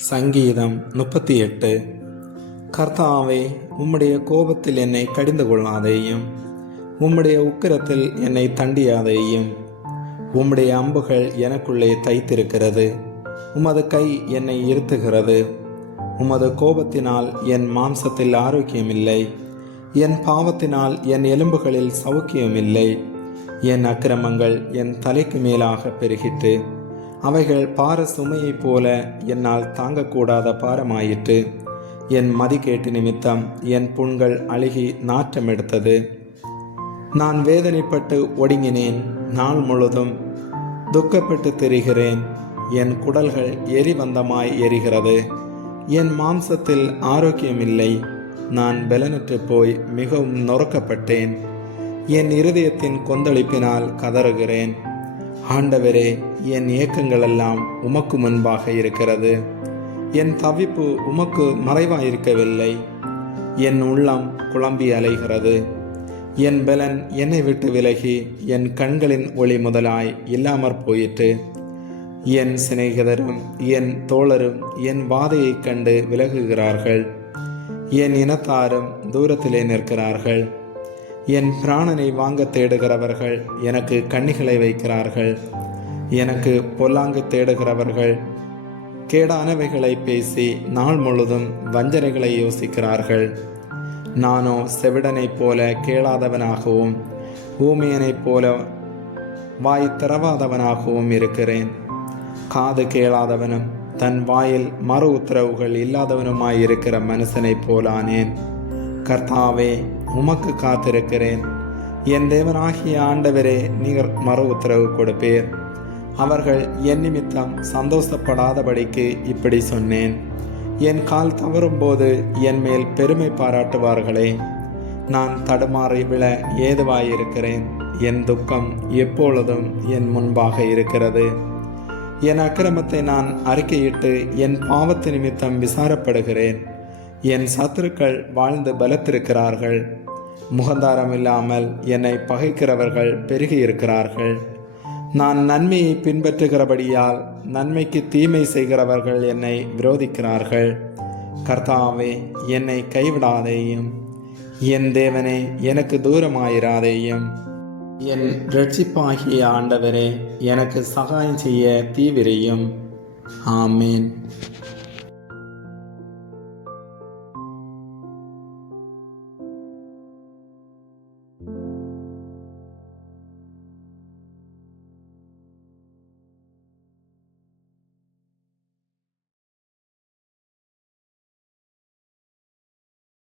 சங்கீதம் 38. கர்த்தாவே, உம்முடைய கோபத்தில் என்னை கடிந்து கொள்ளாதேயும், உம்முடைய உக்கிரத்தில் என்னை தண்டியாதேயும். உம்முடைய அம்புகள் எனக்குள்ளே தைத்திருக்கிறது, உமது கை என்னை இருத்துகிறது. உமது கோபத்தினால் என் மாம்சத்தில் ஆரோக்கியமில்லை, என் பாவத்தினால் என் எலும்புகளில் சௌக்கியமில்லை. என் அக்கிரமங்கள் என் தலைக்கு மேலாக பெருகிட்டு, அவைகள் பார சுமையைப் போல என்னால் தாங்கக்கூடாத பாரமாயிற்று. என் மதிகேட்டு நிமித்தம் என் புண்கள் அழுகி நாற்றமெடுத்தது. நான் வேதனைப்பட்டு ஒடுங்கினேன், நாள் முழுதும் துக்கப்பட்டு திரிகிறேன். என் குடல்கள் எரிபந்தமாய் எரிகிறது, என் மாம்சத்தில் ஆரோக்கியமில்லை. நான் பலனற்று போய் மிகவும் நொறுக்கப்பட்டேன். என் இருதயத்தின் கொந்தளிப்பினால் கதறுகிறேன். ஆண்டவரே, என் ஏக்கங்களெல்லாம் உமக்கு முன்பாக இருக்கிறது. என் தவிப்பு உமக்கு மறைவாயிருக்கவில்லை. என் உள்ளம் குழம்பி அலைகிறது. என் பலன் என்னை விட்டு விலகி என் கண்களின் ஒளி முதலாய் இல்லாமற் போயிற்று. என் சிநேகிதரும் என் தோழரும் என் வாதையைக் கண்டு விலகுகிறார்கள். என் இனத்தாரும் தூரத்திலே நிற்கிறார்கள். என் பிராணனை வாங்க தேடுகிறவர்கள் எனக்கு கண்ணிகளை வைக்கிறார்கள். எனக்கு பொல்லாங்கு தேடுகிறவர்கள் கேடானவைகளை பேசி நாள் முழுதும் வஞ்சனைகளை யோசிக்கிறார்கள். நானோ செவிடனைப் போல கேளாதவனாகவும் ஊமையனைப் போல வாய் திறவாதவனாகவும் இருக்கிறேன். காது கேளாதவனும் தன் வாயில் மறு உத்தரவுகள் இல்லாதவனுமாயிருக்கிற மனுஷனைப் போலானேன். கர்த்தாவே, உமக்கு காத்திருக்கிறேன். என் தேவனாகிய ஆண்டவரே, நீர் மறு உத்தரவு கொடுப்பீர். அவர்கள் என் நிமித்தம் சந்தோஷப்படாதபடிக்கு இப்படி சொன்னேன். என் கால் தவறும்போது என் மேல் பெருமை பாராட்டுவார்களே. நான் தடுமாறி விழ ஏதுவாயிருக்கிறேன். என் துக்கம் எப்பொழுதும் என் முன்பாக இருக்கிறது. என் அக்கிரமத்தை நான் அறிக்கையிட்டு என் பாவத்து நிமித்தம் விசாரப்படுகிறேன். என் சத்துருக்கள் வாழ்ந்து பலத்திருக்கிறார்கள். முகந்தாரம் இல்லாமல் என்னை பகைக்கிறவர்கள் பெருகி இருக்கிறார்கள். நான் நன்மையை பின்பற்றுகிறபடியால் நன்மைக்கு தீமை செய்கிறவர்கள் என்னை விரோதிக்கிறார்கள். கர்த்தாவே, என்னை கைவிடாதேயும். என் தேவனே, எனக்கு தூரமாயிராதேயும். என் இரட்சிப்பாகிய ஆண்டவரே, எனக்கு சகாயம் செய்ய தீவிரையும். ஆமேன்.